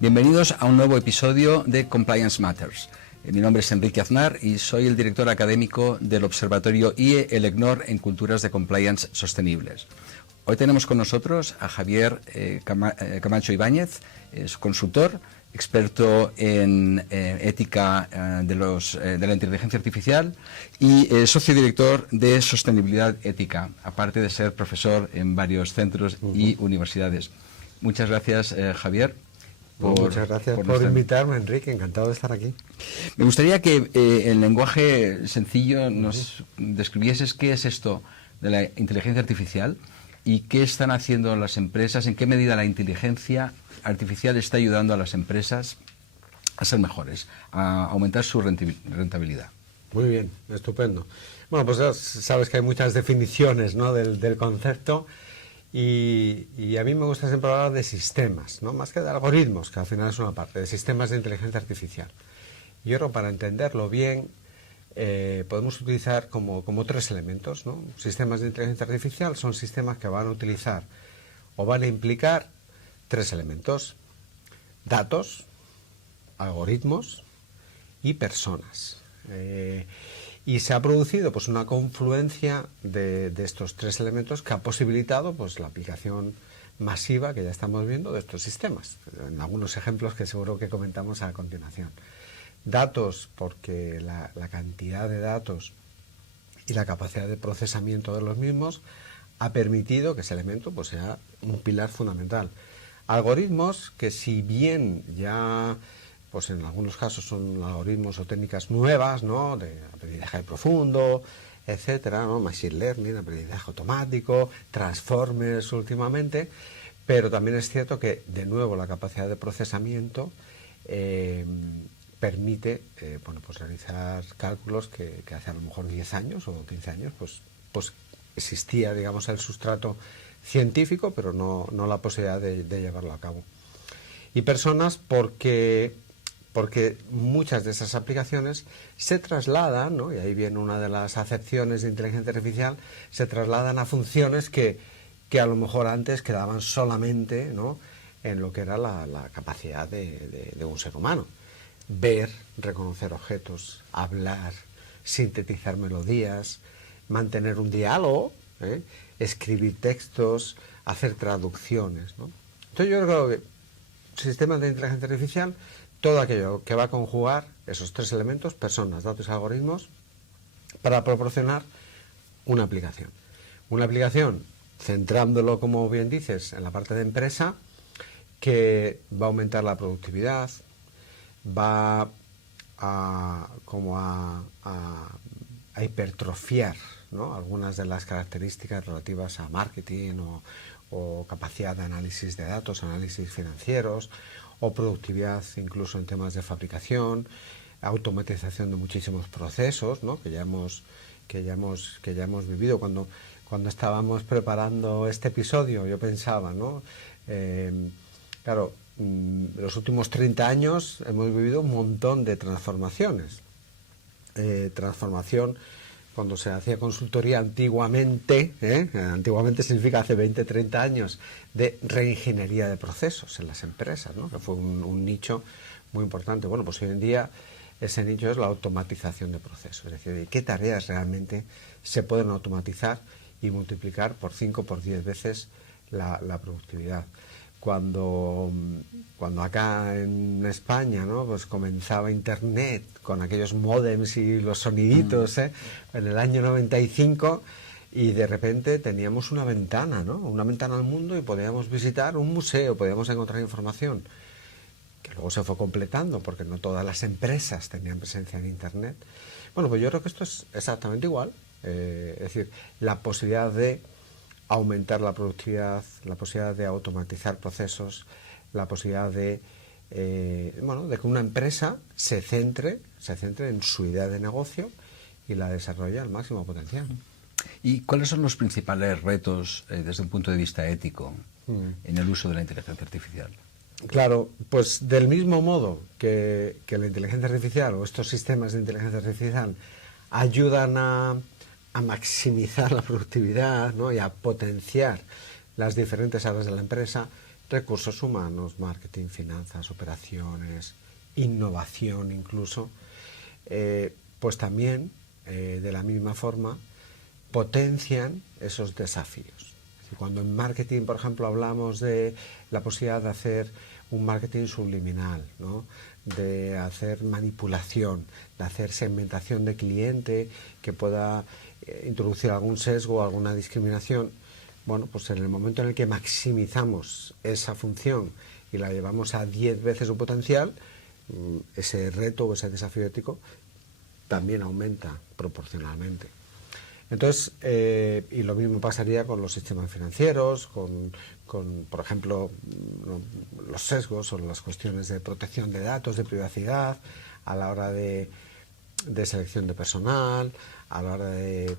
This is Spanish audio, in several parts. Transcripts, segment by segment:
Bienvenidos a un nuevo episodio de Compliance Matters. Mi nombre es Enrique Aznar y soy el director académico del Observatorio IE El ECNOR en Culturas de Compliance Sostenibles. Hoy tenemos con nosotros a Javier Camacho Ibáñez, es consultor, experto en ética de la inteligencia artificial y socio director de sostenibilidad ética, aparte de ser profesor en varios centros y universidades. Muchas gracias, Javier. Muchas gracias por invitarme, Enrique. Encantado de estar aquí. Me gustaría que en lenguaje sencillo nos describieses qué es esto de la inteligencia artificial y qué están haciendo las empresas, en qué medida la inteligencia artificial está ayudando a las empresas a ser mejores, a aumentar su rentabilidad. Muy bien, estupendo. Bueno, pues sabes que hay muchas definiciones, ¿no?, del concepto. Y a mí me gusta siempre hablar de sistemas, ¿no?, más que de algoritmos, que al final es una parte, de sistemas de inteligencia artificial. Y ahora, para entenderlo bien, podemos utilizar como tres elementos, ¿no? Sistemas de inteligencia artificial son sistemas que van a utilizar o van a implicar tres elementos: datos, algoritmos y personas. Y se ha producido pues una confluencia de estos tres elementos que ha posibilitado pues la aplicación masiva que ya estamos viendo de estos sistemas, en algunos ejemplos que seguro que comentamos a continuación. Datos, porque la cantidad de datos y la capacidad de procesamiento de los mismos ha permitido que ese elemento pues sea un pilar fundamental. Algoritmos, que si bien ya pues en algunos casos son algoritmos o técnicas nuevas, ¿no?, de aprendizaje profundo, etcétera, ¿no?, machine learning, aprendizaje automático, transformers últimamente, pero también es cierto que, de nuevo, la capacidad de procesamiento permite pues realizar cálculos que hace a lo mejor 10 años o 15 años pues existía, digamos, el sustrato científico, pero no la posibilidad de llevarlo a cabo. Y personas, porque muchas de esas aplicaciones se trasladan, ¿no?, y ahí viene una de las acepciones de inteligencia artificial, se trasladan a funciones que a lo mejor antes quedaban solamente, ¿no?, en lo que era la capacidad de un ser humano. Ver, reconocer objetos, hablar, sintetizar melodías, mantener un diálogo, escribir textos, hacer traducciones, ¿no? Entonces yo creo que sistemas de inteligencia artificial, todo aquello que va a conjugar esos tres elementos, personas, datos y algoritmos, para proporcionar una aplicación. Una aplicación centrándolo, como bien dices, en la parte de empresa, que va a aumentar la productividad, va a hipertrofiar, ¿no?, algunas de las características relativas a marketing o capacidad de análisis de datos, análisis financieros, o productividad incluso en temas de fabricación, automatización de muchísimos procesos, ¿no?, que ya hemos vivido. Cuando estábamos preparando este episodio, yo pensaba, ¿no?, claro, los últimos 30 años hemos vivido un montón de transformaciones. Transformación, cuando se hacía consultoría antiguamente, antiguamente significa hace 20, 30 años, de reingeniería de procesos en las empresas, ¿no?, que fue un nicho muy importante. Bueno, pues hoy en día ese nicho es la automatización de procesos, es decir, qué tareas realmente se pueden automatizar y multiplicar por 5, por 10 veces la productividad. Cuando acá en España, ¿no?, pues comenzaba Internet con aquellos módems y los soniditos, en el año 95, y de repente teníamos una ventana, ¿no?, una ventana al mundo, y podíamos visitar un museo, podíamos encontrar información, que luego se fue completando porque no todas las empresas tenían presencia en Internet. Bueno, pues yo creo que esto es exactamente igual, es decir, la posibilidad de aumentar la productividad, la posibilidad de automatizar procesos, la posibilidad de que una empresa se centre en su idea de negocio y la desarrolle al máximo potencial. ¿Y cuáles son los principales retos desde un punto de vista ético en el uso de la inteligencia artificial? Claro, pues del mismo modo que la inteligencia artificial o estos sistemas de inteligencia artificial ayudan a maximizar la productividad, ¿no?, y a potenciar las diferentes áreas de la empresa, recursos humanos, marketing, finanzas, operaciones, innovación incluso, pues también, de la misma forma, potencian esos desafíos. Cuando en marketing, por ejemplo, hablamos de la posibilidad de hacer un marketing subliminal, ¿no?, de hacer manipulación, de hacer segmentación de cliente que pueda introducir algún sesgo o alguna discriminación, bueno, pues en el momento en el que maximizamos esa función y la llevamos a 10 veces su potencial, ese reto o ese desafío ético también aumenta proporcionalmente. Entonces, y lo mismo pasaría con los sistemas financieros, con por ejemplo, los sesgos o las cuestiones de protección de datos, de privacidad, a la hora de selección de personal, a la hora de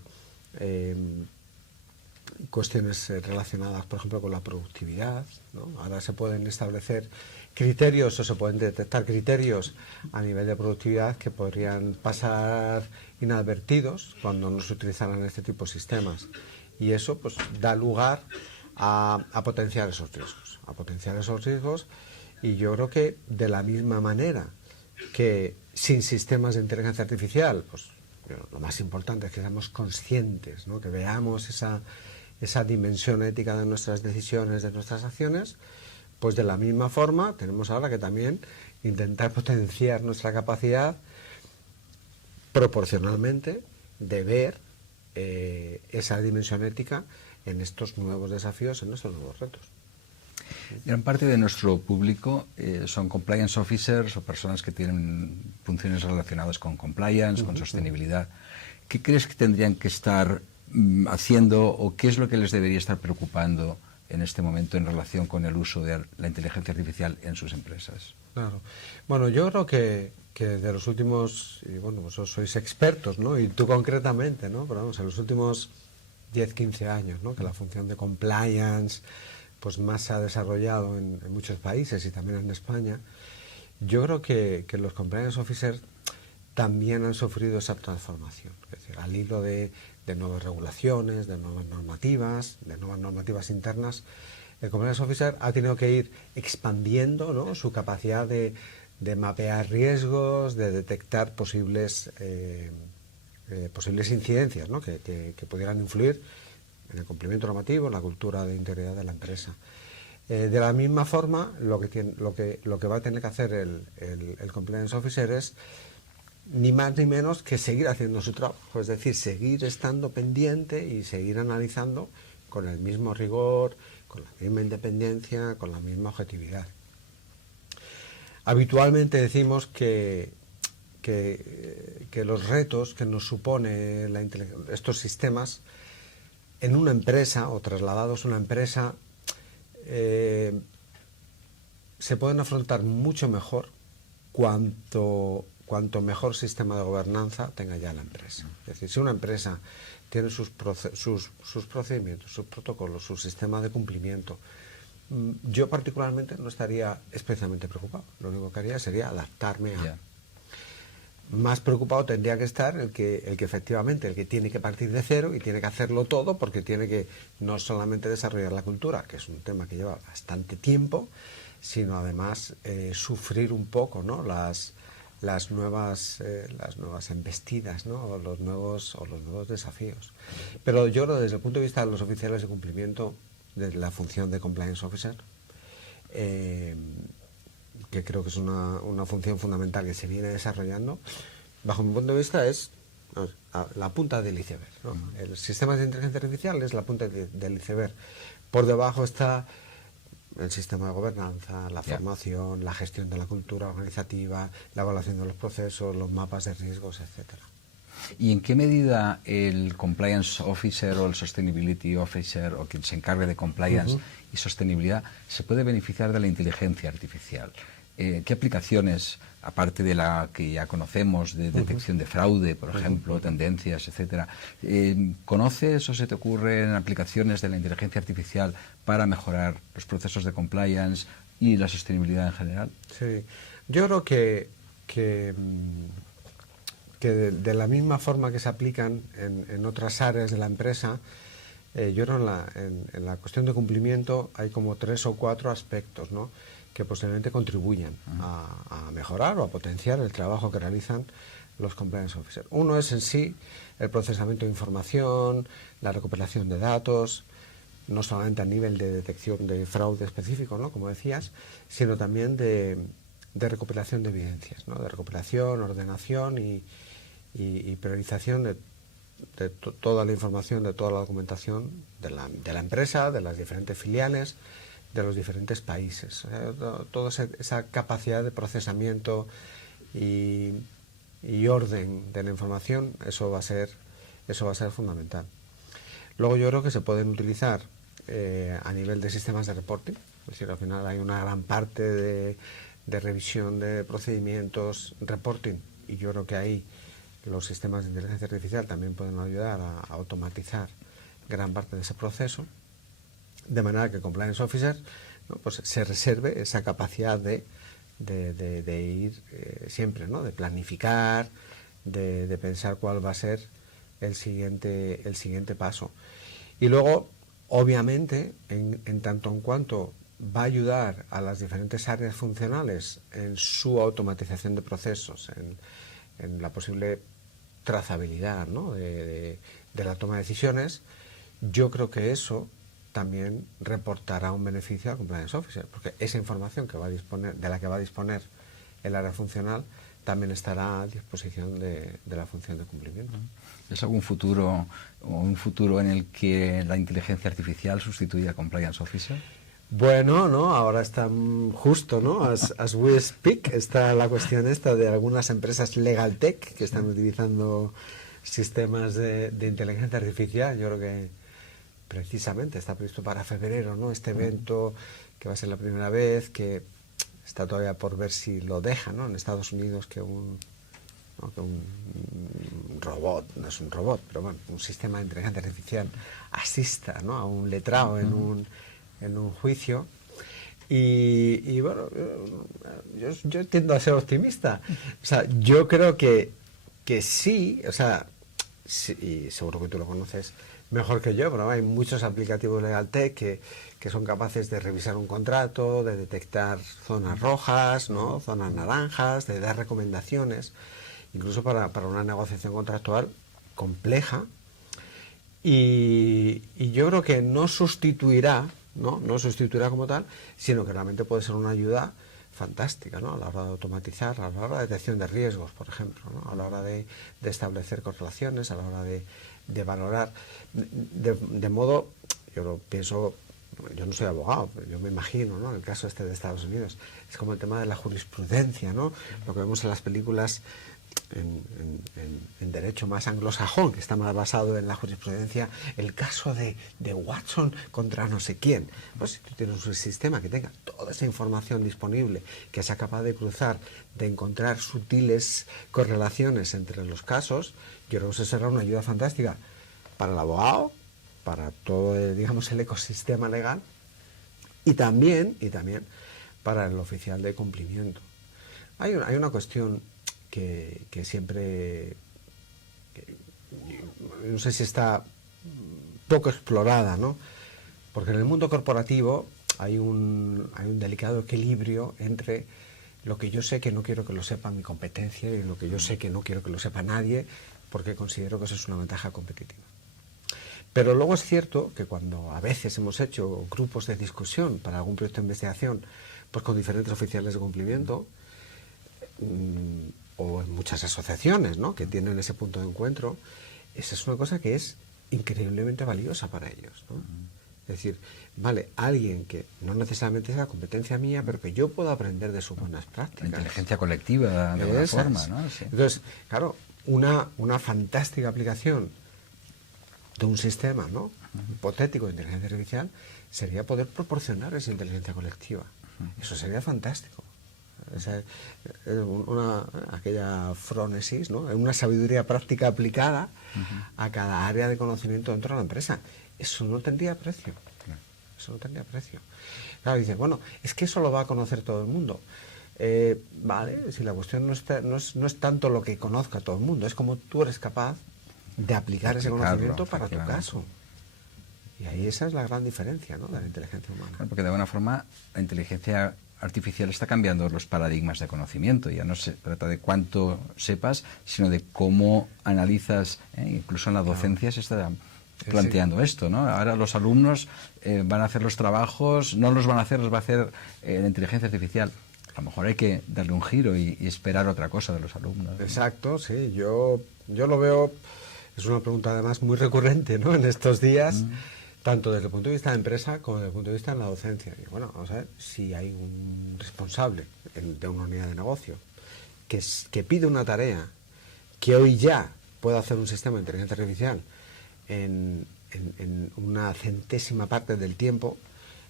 cuestiones relacionadas, por ejemplo, con la productividad, ¿no? Ahora se pueden establecer criterios o se pueden detectar criterios a nivel de productividad que podrían pasar inadvertidos cuando no se utilizaran este tipo de sistemas. Y eso pues da lugar a potenciar esos riesgos, y yo creo que de la misma manera que sin sistemas de inteligencia artificial, pues lo más importante es que seamos conscientes, ¿no?, que veamos esa dimensión ética de nuestras decisiones, de nuestras acciones, pues de la misma forma tenemos ahora que también intentar potenciar nuestra capacidad proporcionalmente de ver esa dimensión ética en estos nuevos desafíos, en estos nuevos retos. Gran parte de nuestro público son compliance officers o personas que tienen funciones relacionadas con compliance, con sostenibilidad. ¿Qué crees que tendrían que estar haciendo o qué es lo que les debería estar preocupando en este momento en relación con el uso de la inteligencia artificial en sus empresas? Claro. Bueno, yo creo que de los últimos, y bueno, vosotros sois expertos, ¿no?, y tú concretamente, ¿no?, pero vamos, en los últimos 10, 15 años, ¿no?, que la función de compliance pues más se ha desarrollado en muchos países y también en España. Yo creo que los compliance officers también han sufrido esa transformación, es decir, al hilo de nuevas regulaciones, de nuevas normativas internas. El compliance officer ha tenido que ir expandiendo, ¿no?, su capacidad de mapear riesgos, de detectar posibles incidencias, ¿no?, que pudieran influir en el cumplimiento normativo, en la cultura de integridad de la empresa. De la misma forma, lo que va a tener que hacer el compliance officer es ni más ni menos que seguir haciendo su trabajo, es decir, seguir estando pendiente y seguir analizando con el mismo rigor, con la misma independencia, con la misma objetividad. Habitualmente decimos que los retos que nos supone estos sistemas en una empresa o trasladados a una empresa se pueden afrontar mucho mejor cuanto mejor sistema de gobernanza tenga ya la empresa. Es decir, si una empresa tiene sus procedimientos, sus protocolos, su sistema de cumplimiento, yo particularmente no estaría especialmente preocupado. Lo único que haría sería adaptarme a... Más preocupado tendría que estar el que efectivamente, el que tiene que partir de cero y tiene que hacerlo todo, porque tiene que no solamente desarrollar la cultura, que es un tema que lleva bastante tiempo, sino además sufrir un poco, ¿no?, las nuevas embestidas, ¿no?, o los nuevos desafíos. Pero yo creo, desde el punto de vista de los oficiales de cumplimiento, de la función de compliance officer, que creo que es una función fundamental que se viene desarrollando, bajo mi punto de vista es la punta del iceberg, ¿no? El sistema de inteligencia artificial es la punta del iceberg. Por debajo está el sistema de gobernanza, la formación, la gestión de la cultura organizativa, la evaluación de los procesos, los mapas de riesgos, etcétera. ¿Y en qué medida el compliance officer o el sustainability officer o quien se encargue de compliance y sostenibilidad se puede beneficiar de la inteligencia artificial? ¿Qué aplicaciones, aparte de la que ya conocemos, de detección de fraude, por ejemplo, tendencias, etcétera, conoces o se te ocurren aplicaciones de la inteligencia artificial para mejorar los procesos de compliance y la sostenibilidad en general? Sí, yo creo que de la misma forma que se aplican en otras áreas de la empresa, Yo creo en la cuestión de cumplimiento hay como 3 o 4 aspectos, ¿no?, que posiblemente contribuyan a mejorar o a potenciar el trabajo que realizan los compliance officers. Uno es en sí el procesamiento de información, la recuperación de datos, no solamente a nivel de detección de fraude específico, ¿no?, como decías, sino también de recuperación de evidencias, ¿no?, de recuperación, ordenación y priorización de toda la información, de toda la documentación de la empresa, de las diferentes filiales, de los diferentes países. Toda esa capacidad de procesamiento y orden de la información, eso va a ser fundamental. Luego yo creo que se pueden utilizar a nivel de sistemas de reporting, es decir, al final hay una gran parte de revisión de procedimientos, reporting, y yo creo que ahí los sistemas de inteligencia artificial también pueden ayudar a automatizar gran parte de ese proceso, de manera que el compliance officer, ¿no?, pues se reserve esa capacidad de ir siempre, ¿no?, de planificar, de pensar cuál va a ser el siguiente paso. Y luego, obviamente, en tanto en cuanto va a ayudar a las diferentes áreas funcionales en su automatización de procesos, en la posible trazabilidad, ¿no?, de la toma de decisiones, yo creo que eso también reportará un beneficio al compliance officer, porque esa información de la que va a disponer el área funcional también estará a disposición de la función de cumplimiento. ¿Es algún futuro o un futuro en el que la inteligencia artificial sustituya al compliance officer? Bueno, ¿no? Ahora está justo, ¿no? As we speak, está la cuestión esta de algunas empresas legal tech que están utilizando sistemas de inteligencia artificial. Yo creo que precisamente está previsto para febrero, ¿no?, este evento, que va a ser la primera vez, que está todavía por ver si lo dejan, ¿no?, en Estados Unidos, que un robot, no es un robot, pero bueno, un sistema de inteligencia artificial asista, ¿no?, a un letrado en un juicio. Y bueno, yo tiendo a ser optimista. O sea, yo creo que sí, o sea, sí, y seguro que tú lo conoces mejor que yo, pero hay muchos aplicativos LegalTech que son capaces de revisar un contrato, de detectar zonas rojas, ¿no?, zonas naranjas, de dar recomendaciones, incluso para una negociación contractual compleja. Y yo creo que no sustituirá como tal, sino que realmente puede ser una ayuda fantástica, ¿no?, a la hora de automatizar, a la hora de detección de riesgos, por ejemplo, ¿no?, a la hora de establecer correlaciones, a la hora de valorar, de modo, yo pienso, yo no soy abogado, pero yo me imagino, ¿no?, en el caso este de Estados Unidos, es como el tema de la jurisprudencia, ¿no?, lo que vemos en las películas en derecho más anglosajón, que está más basado en la jurisprudencia, el caso de Watson contra no sé quién. Pues si tú tienes un sistema que tenga toda esa información disponible, que sea capaz de cruzar, de encontrar sutiles correlaciones entre los casos, yo creo que eso será una ayuda fantástica para el abogado, para todo, digamos, el ecosistema legal, y también para el oficial de cumplimiento. Hay una cuestión que siempre, no sé si está poco explorada, ¿no?, porque en el mundo corporativo hay un delicado equilibrio entre lo que yo sé que no quiero que lo sepa mi competencia y lo que yo sé que no quiero que lo sepa nadie, porque considero que eso es una ventaja competitiva. Pero luego es cierto que cuando a veces hemos hecho grupos de discusión para algún proyecto de investigación, pues con diferentes oficiales de cumplimiento, o en muchas asociaciones, ¿no?, que tienen ese punto de encuentro, esa es una cosa que es increíblemente valiosa para ellos, ¿no? Es decir, vale, alguien que no necesariamente sea competencia mía, pero que yo puedo aprender de sus buenas prácticas. La inteligencia colectiva, de alguna forma, ¿no? Sí. Entonces, claro, una fantástica aplicación de un sistema, ¿no?, hipotético de inteligencia artificial sería poder proporcionar esa inteligencia colectiva. Eso sería fantástico. Aquella frónesis, ¿no?, una sabiduría práctica aplicada a cada área de conocimiento dentro de la empresa. Eso no tendría precio. Eso no tendría precio. Claro, dices, bueno, es que eso lo va a conocer todo el mundo. Vale, si la cuestión no es tanto lo que conozca todo el mundo, es como tú eres capaz de aplicar ese conocimiento para tu caso. Y ahí esa es la gran diferencia, ¿no?, de la inteligencia humana. Bueno, porque de alguna forma la inteligencia artificial está cambiando los paradigmas de conocimiento. Ya no se trata de cuánto sepas, sino de cómo analizas. Incluso en la docencia se está planteando esto, ¿no? Ahora los alumnos van a hacer los trabajos, no los van a hacer, los va a hacer la inteligencia artificial. A lo mejor hay que darle un giro y esperar otra cosa de los alumnos, ¿no? Exacto, sí. Yo lo veo, es una pregunta además muy recurrente, ¿no?, en estos días, tanto desde el punto de vista de empresa como desde el punto de vista de la docencia. Y bueno, vamos a ver, si hay un responsable de una unidad de negocio que pide una tarea que hoy ya puede hacer un sistema de inteligencia artificial en una centésima parte del tiempo,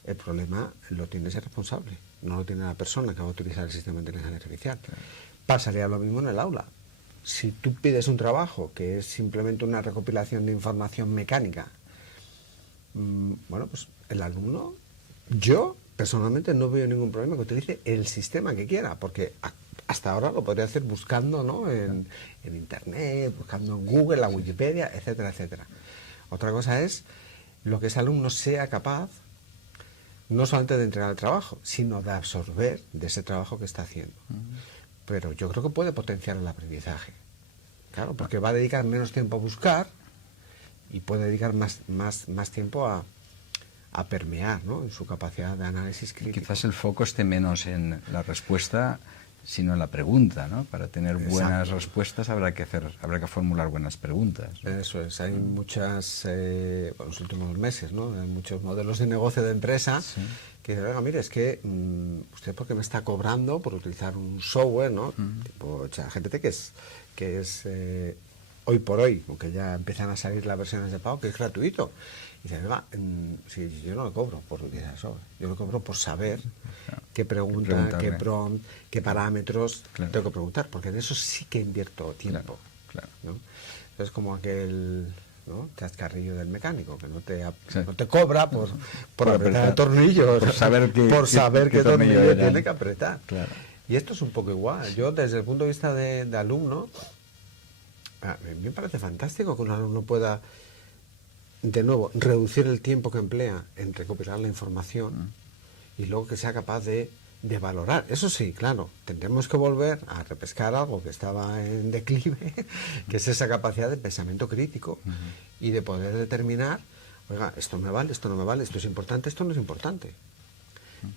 el problema lo tiene ese responsable, no lo tiene la persona que va a utilizar el sistema de inteligencia artificial. Claro. Pasaría lo mismo en el aula. Si tú pides un trabajo que es simplemente una recopilación de información mecánica, bueno, pues el alumno, yo personalmente no veo ningún problema que utilice el sistema que quiera, porque hasta ahora lo podría hacer buscando, ¿no?, en Internet, buscando en Google, la Wikipedia, etcétera, etcétera. Otra cosa es lo que ese alumno sea capaz, no solamente de entregar el trabajo, sino de absorber de ese trabajo que está haciendo. Pero yo creo que puede potenciar el aprendizaje. Claro, porque va a dedicar menos tiempo a buscar y puede dedicar más tiempo a permear, ¿no?, en su capacidad de análisis crítico. Quizás el foco esté menos en la respuesta, sino en la pregunta, ¿no? Para tener buenas respuestas habrá que formular buenas preguntas, ¿no? Eso es, hay muchas, los últimos meses, ¿no?, hay muchos modelos de negocio de empresa que dicen, venga, mire, es que usted porque me está cobrando por utilizar un software, ¿no?, tipo ChatGPT, que es hoy por hoy, aunque ya empiezan a salir las versiones de pago, que es gratuito. Y dice, venga, si yo no le cobro por utilizar software, yo le cobro por saber qué pregunta, qué prompt, qué parámetros tengo que preguntar, porque en eso sí que invierto tiempo. ¿No? Es como aquel, ¿no?, chascarrillo del mecánico, que no te cobra por apretar el tornillo, por saber qué tornillo tiene que apretar. Claro. Y esto es un poco igual. Yo, desde el punto de vista de alumno, a mí me parece fantástico que un alumno pueda, de nuevo, reducir el tiempo que emplea en recopilar la información y luego que sea capaz de valorar. Eso sí, claro, tendremos que volver a repescar algo que estaba en declive, que es esa capacidad de pensamiento crítico y de poder determinar, oiga, esto me vale, esto no me vale, esto es importante, esto no es importante.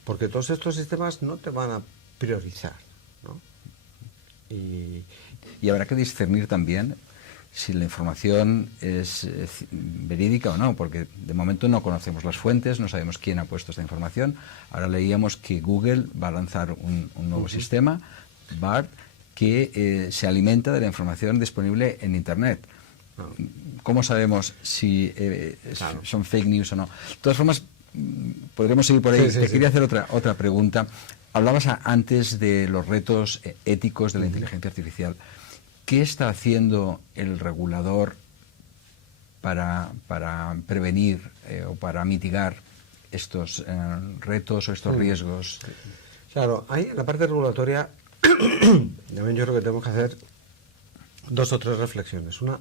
Porque todos estos sistemas no te van a priorizar, ¿no? Y habrá que discernir también si la información es verídica o no, porque de momento no conocemos las fuentes, no sabemos quién ha puesto esta información. Ahora leíamos que Google va a lanzar un nuevo sistema, BART, que se alimenta de la información disponible en Internet. ¿Cómo sabemos si son fake news o no? De todas formas, podremos seguir por ahí. Te quería hacer otra pregunta. Hablabas antes de los retos éticos de la inteligencia artificial. ¿Qué está haciendo el regulador para prevenir o para mitigar estos retos o estos riesgos? Claro, hay en la parte regulatoria, también yo creo que tenemos que hacer 2 o 3 reflexiones. Una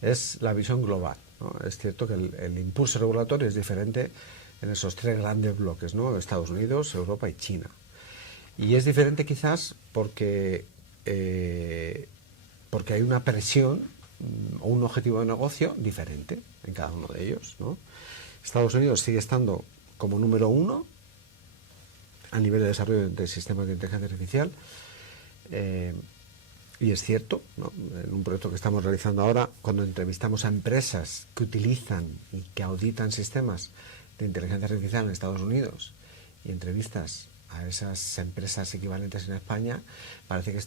es la visión global, ¿no? Es cierto que el impulso regulatorio es diferente en esos 3 grandes bloques, ¿no?, Estados Unidos, Europa y China. Y es diferente quizás porque hay una presión o un objetivo de negocio diferente en cada uno de ellos, ¿no? Estados Unidos sigue estando como número 1 a nivel de desarrollo de sistemas de inteligencia artificial, y es cierto, ¿no?, en un proyecto que estamos realizando ahora, cuando entrevistamos a empresas que utilizan y que auditan sistemas de inteligencia artificial en Estados Unidos y entrevistas a esas empresas equivalentes en España, parece que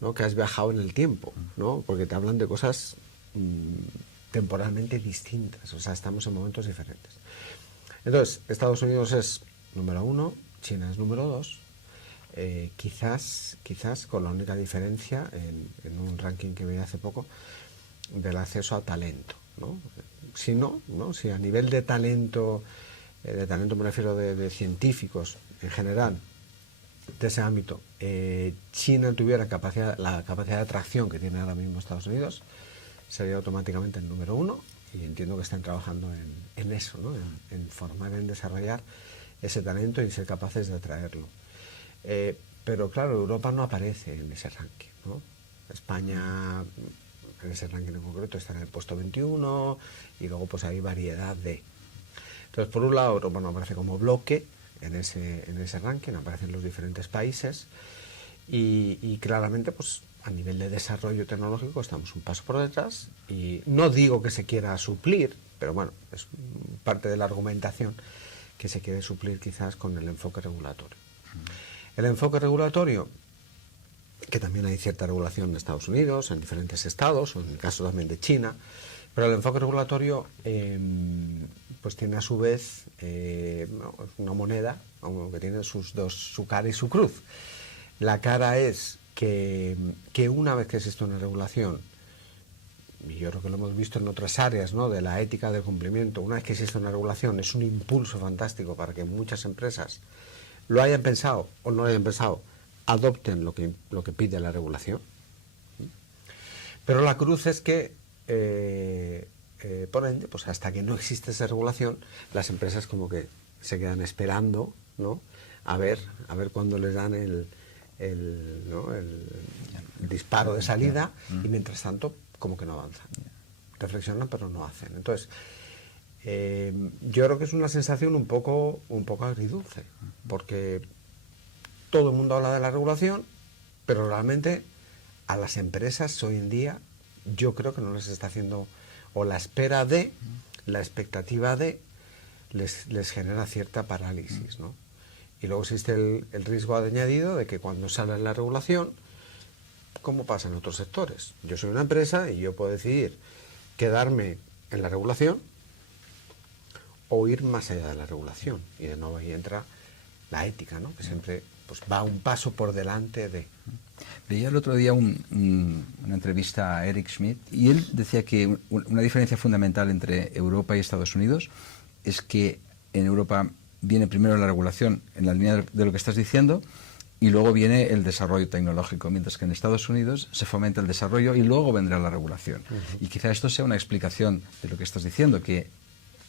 ¿no?, que has viajado en el tiempo, ¿no?, porque te hablan de cosas temporalmente distintas, o sea, estamos en momentos diferentes. Entonces, Estados Unidos es número 1, China es número 2, quizás con la única diferencia en un ranking que veía hace poco del acceso a talento, ¿no? Si a nivel de talento me refiero de científicos en general, de ese ámbito, China tuviera la capacidad de atracción que tiene ahora mismo Estados Unidos, sería automáticamente el número 1. y entiendo que están trabajando en eso, ¿no? En formar, en desarrollar ese talento y ser capaces de atraerlo. Pero claro, Europa no aparece en ese ranking, ¿no? España, en ese ranking en concreto, está en el puesto 21 y luego pues hay variedad de... Entonces, por un lado, Europa no aparece como bloque en ese ranking, aparecen los diferentes países y claramente pues a nivel de desarrollo tecnológico estamos un paso por detrás y no digo que se quiera suplir, pero bueno, es parte de la argumentación que se quiere suplir quizás con el enfoque regulatorio. El enfoque regulatorio, que también hay cierta regulación en Estados Unidos, en diferentes estados, o en el caso también de China, pero el enfoque regulatorio pues tiene a su vez una moneda que tiene su cara y su cruz. La cara es que una vez que existe una regulación, y yo creo que lo hemos visto en otras áreas, ¿no?, de la ética del cumplimiento, una vez que existe una regulación es un impulso fantástico para que muchas empresas lo hayan pensado o no lo hayan pensado, adopten lo que pide la regulación. Pero la cruz es que, por ende, pues hasta que no existe esa regulación, las empresas como que se quedan esperando, ¿no?, a ver cuándo les dan el disparo de salida, y mientras tanto como que no avanzan. Reflexionan pero no hacen. Entonces, yo creo que es una sensación un poco agridulce, porque todo el mundo habla de la regulación, pero realmente a las empresas hoy en día yo creo que no les está haciendo, o la expectativa de les genera cierta parálisis, ¿no? Y luego existe el riesgo añadido de que cuando sale la regulación, como pasa en otros sectores, yo soy una empresa y yo puedo decidir quedarme en la regulación o ir más allá de la regulación, y de nuevo ahí entra la ética, ¿no?, que siempre pues va un paso por delante de... Veía el otro día una entrevista a Eric Schmidt y él decía que una diferencia fundamental entre Europa y Estados Unidos es que en Europa viene primero la regulación en la línea de lo que estás diciendo y luego viene el desarrollo tecnológico, mientras que en Estados Unidos se fomenta el desarrollo y luego vendrá la regulación. Y quizá esto sea una explicación de lo que estás diciendo, que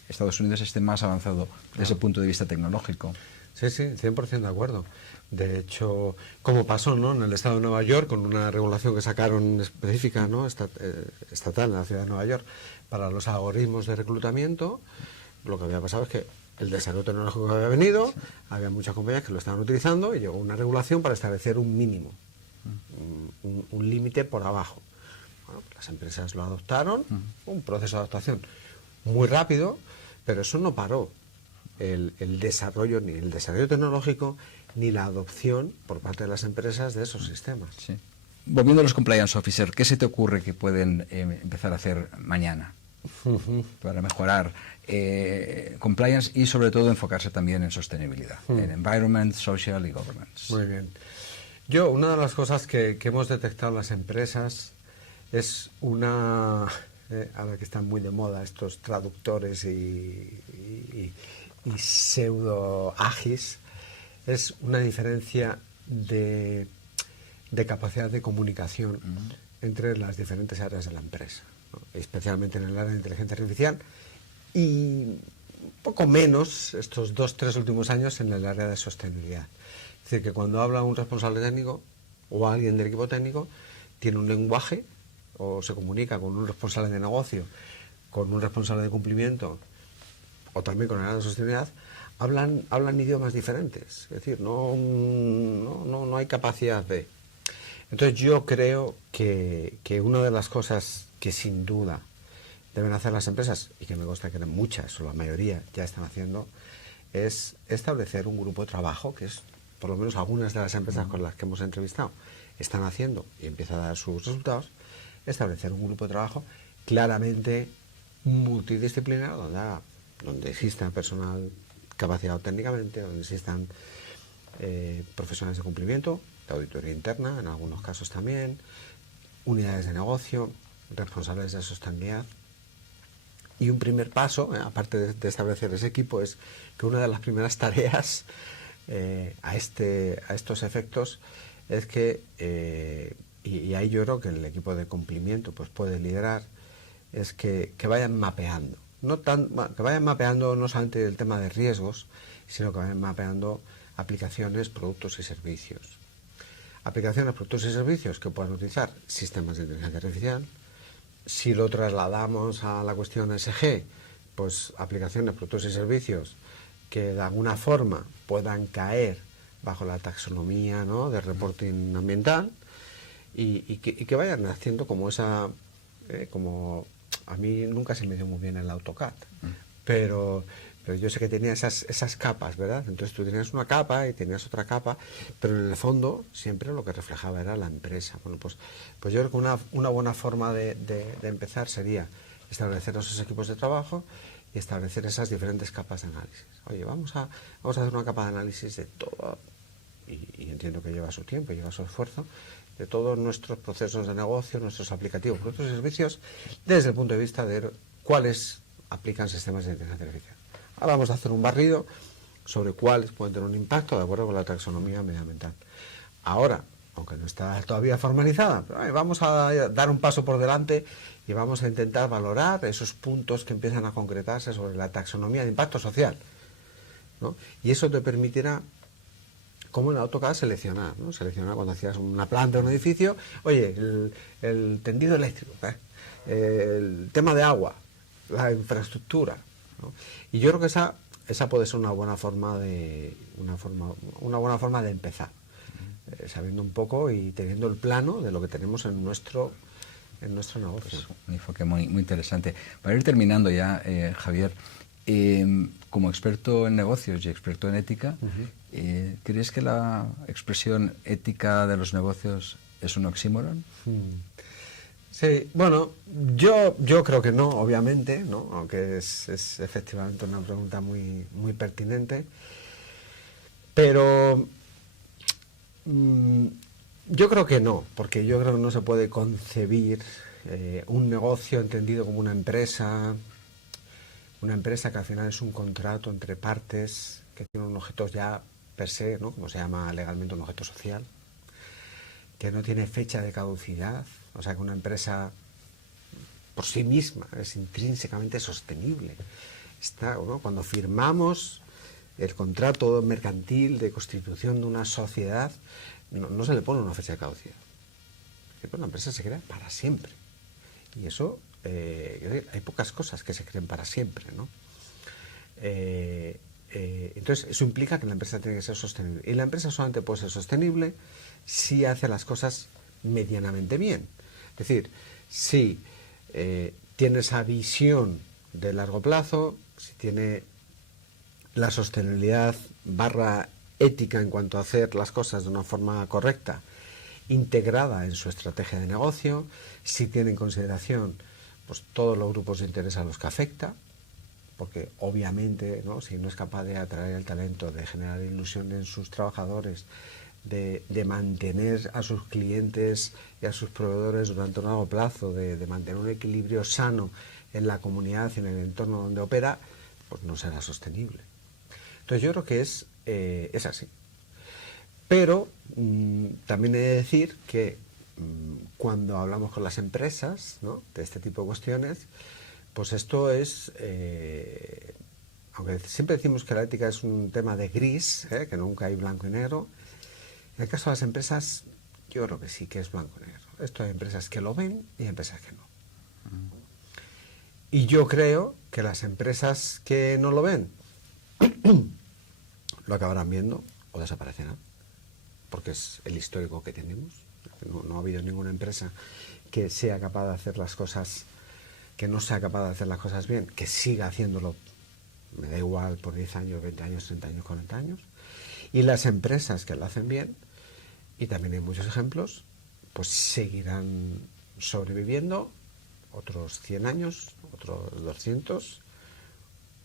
Estados Unidos esté más avanzado desde ese punto de vista tecnológico. Sí, 100% de acuerdo. De hecho, como pasó, ¿no?, en el estado de Nueva York, con una regulación que sacaron específica, ¿no?, estatal en la ciudad de Nueva York, para los algoritmos de reclutamiento, lo que había pasado es que el desarrollo tecnológico que había venido, había muchas compañías que lo estaban utilizando y llegó una regulación para establecer un mínimo, un límite por abajo. Bueno, las empresas lo adoptaron, un proceso de adaptación muy rápido, pero eso no paró el desarrollo, ni el desarrollo tecnológico, ni la adopción por parte de las empresas de esos sistemas. Sí. Volviendo a los compliance officer, ¿qué se te ocurre que pueden empezar a hacer mañana para mejorar compliance y sobre todo enfocarse también en sostenibilidad, en environment, social y governance? Muy bien. Una de las cosas que hemos detectado en las empresas es ahora que están muy de moda estos traductores y pseudo agis, es una diferencia de capacidad de comunicación entre las diferentes áreas de la empresa, ¿no?, especialmente en el área de inteligencia artificial y un poco menos estos 2-3 últimos años en el área de sostenibilidad. Es decir, que cuando habla un responsable técnico o alguien del equipo técnico, tiene un lenguaje o se comunica con un responsable de negocio, con un responsable de cumplimiento o también con el área de sostenibilidad, hablan idiomas diferentes. Es decir, no hay capacidad de... Entonces yo creo que una de las cosas que sin duda deben hacer las empresas, y que me consta que muchas o la mayoría ya están haciendo, es establecer un grupo de trabajo, que es por lo menos algunas de las empresas con las que hemos entrevistado están haciendo y empieza a dar sus resultados, establecer un grupo de trabajo claramente multidisciplinar, donde exista personal capacitado técnicamente, donde existan profesionales de cumplimiento, de auditoría interna, en algunos casos también, unidades de negocio, responsables de sostenibilidad. Y un primer paso, aparte de establecer ese equipo, es que una de las primeras tareas a estos efectos es que, y ahí yo creo que el equipo de cumplimiento pues puede liderar, es que vayan mapeando. Que vayan mapeando no solamente el tema de riesgos, sino que vayan mapeando aplicaciones, productos y servicios. Aplicaciones, productos y servicios que puedan utilizar sistemas de inteligencia artificial. Si lo trasladamos a la cuestión ESG, pues aplicaciones, productos y servicios que de alguna forma puedan caer bajo la taxonomía, ¿no?, de reporting ambiental y que vayan haciendo como esa... como a mí nunca se me dio muy bien el AutoCAD, pero yo sé que tenía esas capas, ¿verdad? Entonces tú tenías una capa y tenías otra capa, pero en el fondo siempre lo que reflejaba era la empresa. Bueno, pues yo creo que una buena forma de empezar sería establecer esos equipos de trabajo y establecer esas diferentes capas de análisis. Oye, vamos a hacer una capa de análisis de todo, y entiendo que lleva su tiempo, lleva su esfuerzo, de todos nuestros procesos de negocio, nuestros aplicativos, productos y servicios, desde el punto de vista de cuáles aplican sistemas de inteligencia artificial. Ahora vamos a hacer un barrido sobre cuáles pueden tener un impacto de acuerdo con la taxonomía medioambiental. Ahora, aunque no está todavía formalizada, pero vamos a dar un paso por delante y vamos a intentar valorar esos puntos que empiezan a concretarse sobre la taxonomía de impacto social, ¿no? Y eso te permitirá, como en AutoCAD, seleccionar, ¿no? Seleccionar cuando hacías una planta o un edificio, oye, el tendido eléctrico, el tema de agua, la infraestructura, ¿no? Y yo creo que esa puede ser una buena forma de empezar, sabiendo un poco y teniendo el plano de lo que tenemos en nuestro negocio. Pues un enfoque muy, muy interesante. Para ir terminando ya, Javier, como experto en negocios y experto en ética, ¿crees que la expresión ética de los negocios es un oxímoron? Sí, bueno, yo creo que no, obviamente, ¿no? Aunque es efectivamente una pregunta muy, muy pertinente, pero yo creo que no, porque yo creo que no se puede concebir un negocio entendido como una empresa que al final es un contrato entre partes que tiene un objeto ya per se, ¿no?, como se llama legalmente un objeto social, que no tiene fecha de caducidad, o sea que una empresa por sí misma es intrínsecamente sostenible. ¿No? Cuando firmamos el contrato mercantil de constitución de una sociedad, no se le pone una fecha de caducidad. La empresa se crea para siempre. Y eso, hay pocas cosas que se creen para siempre, ¿no? Entonces, eso implica que la empresa tiene que ser sostenible. Y la empresa solamente puede ser sostenible si hace las cosas medianamente bien. Es decir, si tiene esa visión de largo plazo, si tiene la sostenibilidad / ética en cuanto a hacer las cosas de una forma correcta, integrada en su estrategia de negocio, si tiene en consideración pues todos los grupos de interés a los que afecta, porque obviamente, ¿no?, si no es capaz de atraer el talento, de generar ilusión en sus trabajadores, de mantener a sus clientes y a sus proveedores durante un largo plazo, de mantener un equilibrio sano en la comunidad y en el entorno donde opera, pues no será sostenible. Entonces yo creo que es así. Pero también he de decir que cuando hablamos con las empresas, ¿no?, de este tipo de cuestiones, pues esto es, aunque siempre decimos que la ética es un tema de gris, que nunca hay blanco y negro, en el caso de las empresas yo creo que sí que es blanco y negro. Esto hay empresas que lo ven y hay empresas que no. Y yo creo que las empresas que no lo ven lo acabarán viendo o desaparecerán, porque es el histórico que tenemos. No ha habido ninguna empresa que sea capaz de hacer las cosas, que no sea capaz de hacer las cosas bien, que siga haciéndolo, me da igual, por 10 años, 20 años, 30 años, 40 años. Y las empresas que lo hacen bien, y también hay muchos ejemplos, pues seguirán sobreviviendo otros 100 años, otros 200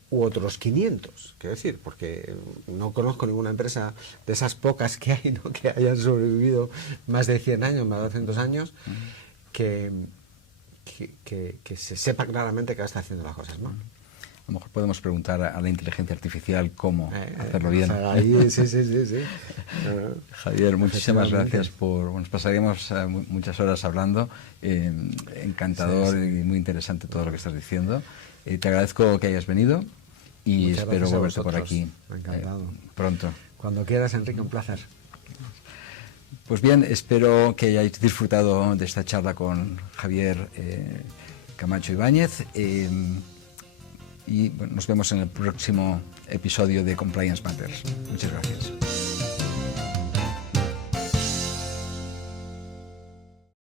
u otros 500, quiero decir, porque no conozco ninguna empresa de esas pocas que hay, ¿no?, que hayan sobrevivido más de 100 años, más de 200 años, que se sepa claramente que está haciendo las cosas mal. lo mejor podemos preguntar a la inteligencia artificial cómo hacerlo bien. Ahí, sí. Javier, muchísimas gracias por... Bueno, pasaríamos muchas horas hablando. Encantador y muy interesante todo lo que estás diciendo. Te agradezco que hayas venido y Muchas espero gracias a volverte por vosotros. aquí Encantado. pronto. Cuando quieras, Enrique, un placer. Pues bien, espero que hayáis disfrutado de esta charla con Javier Camacho Ibáñez y bueno, nos vemos en el próximo episodio de Compliance Matters. Muchas gracias.